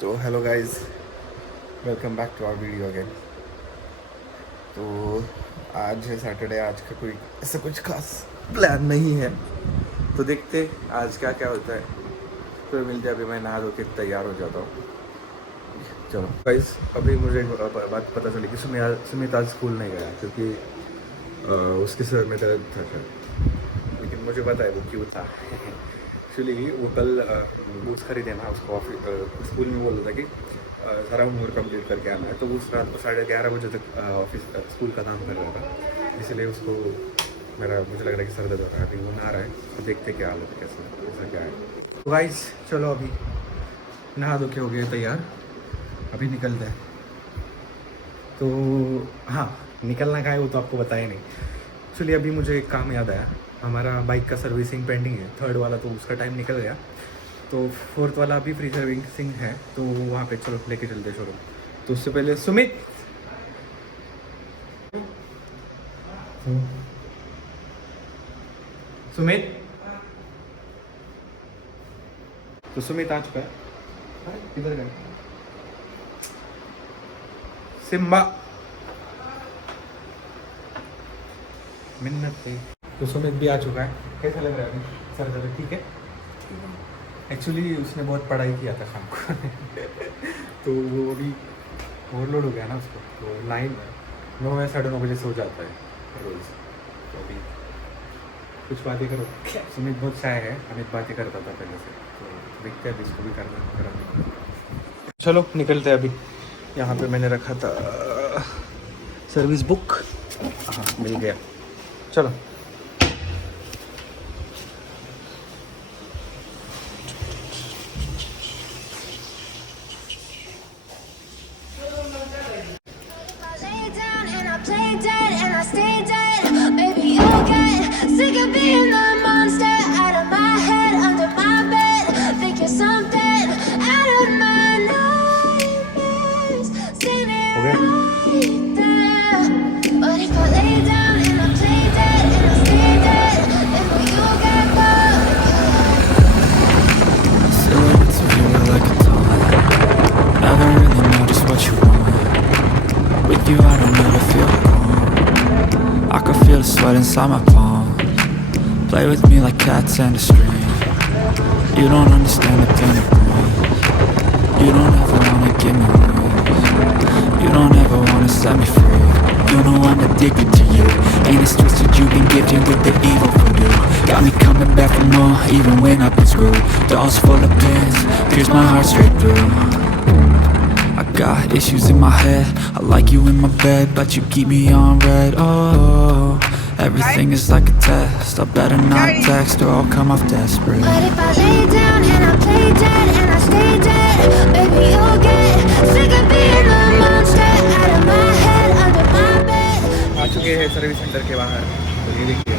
तो hello guys, welcome back to our video again. तो आज है सैटरडे। आज का कोई ऐसा कुछ खास प्लान नहीं है, तो देखते आज क्या क्या होता है। फिर मिलते हैं। अभी मैं नहा धो के तैयार हो जाता हूँ। चलो गाइस, अभी मुझे एक बात पता चली कि सुमित आज स्कूल नहीं गया क्योंकि उसके सर में दर्द था शायद। लेकिन मुझे पता है वो क्यों था। एक्चुअली वो कल बूट्स खरीदे ना, उसको ऑफिस स्कूल में बोल रहा था कि सारा होमवर्क कंप्लीट करके आना है। तो उस रात को 11:30 बजे तक ऑफिस स्कूल का काम कर रहा था, इसलिए उसको मुझे लग रहा है कि सर दर्द हो रहा है। अभी वो नहा रहा है, तो देखते क्या हालत है, कैसा क्या है। तो गाइस चलो, अभी नहा धो के हो गए तैयार, अभी निकलते हैं। तो हाँ, निकलना का है वो तो आपको बताया नहीं। एक्चुअली अभी मुझे एक काम याद आया। हमारा बाइक का सर्विसिंग पेंडिंग है, थर्ड वाला, तो उसका टाइम निकल गया। तो फोर्थ वाला अभी फ्री सर्विसिंग है, तो वहाँ पे चलो लेके चलते शोरूम। तो उससे पहले सुमित, सुमित तो सुमित आ चुका है। अरे किधर गए सिम्बा, मिन्नत पे। तो सुमित भी आ चुका है। कैसा लग रहा है अभी सर दर्द? ठीक है। एक्चुअली उसने बहुत पढ़ाई किया था शाम को। तो वो अभी ओवरलोड हो गया ना उसको, तो 9 या 9:30 बजे सो जाता है रोज़। तो अभी कुछ बातें करो। सुमित बहुत शाय है, अमित बातें करता था पहले से, तो देखते हैं इसको भी करना। चलो निकलते हैं अभी। यहाँ पे मैंने रखा था सर्विस बुक। हाँ, मिल गया। चलो। हो गया। Silhouettes of you are like a taunt. Never really know just what you want. With you I don't ever feel calm. I can feel the sweat inside my palm. Play with me like cats and a string. You don't understand the pain it brings. You don't ever wanna give me wings. You don't ever wanna set me free. You know I'm addicted to you, and it's twisted. You've been gifted with the evil voodoo. Got me coming back for more, even when I've been screwed. Dolls full of pins, pierce my heart straight through. I got issues in my head. I like you in my bed, but you keep me on red. Oh, everything is like a test. I better not text or I'll come off desperate. But if I lay down and I play dead and I stay dead, baby you'll get sick of being the monster out of my head, under my bed. आ चुके हैं service centre के बाहर। तो ये देखिए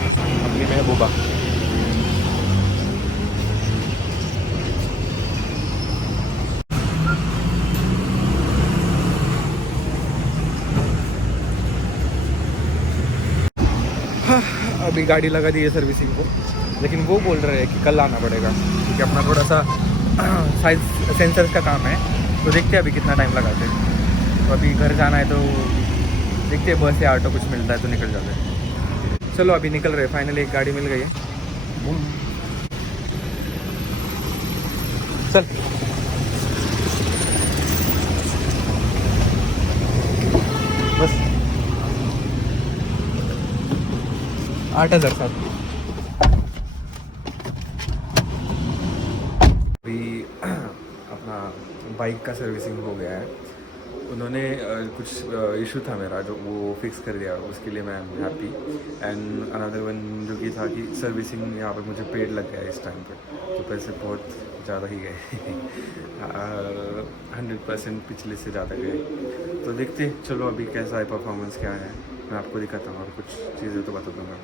अपनी महबूबा। अभी गाड़ी लगा दी है सर्विसिंग को, लेकिन वो बोल रहे हैं कि कल आना पड़ेगा क्योंकि अपना थोड़ा सा साइज सेंसर्स का काम है। तो देखते हैं अभी कितना टाइम लगाते हैं। तो अभी घर जाना है, तो देखते हैं बस या ऑटो कुछ मिलता है तो निकल जाते हैं। चलो अभी निकल रहे हैं। फाइनली एक गाड़ी मिल गई है। चल बस 8,000 अभी अपना बाइक का सर्विसिंग हो गया है। उन्होंने कुछ इशू था मेरा, जो वो फिक्स कर दिया, उसके लिए मैं हैप्पी। एंड अनदर वन जो कि था कि सर्विसिंग यहाँ पे मुझे पेड लग गया इस टाइम पे, तो पैसे बहुत ज़्यादा ही गए। 100% पिछले से ज़्यादा गए। तो देखते चलो अभी कैसा है, परफॉर्मेंस क्या है, मैं आपको दिखाता हूँ और कुछ चीज़ें तो बता दूँगा।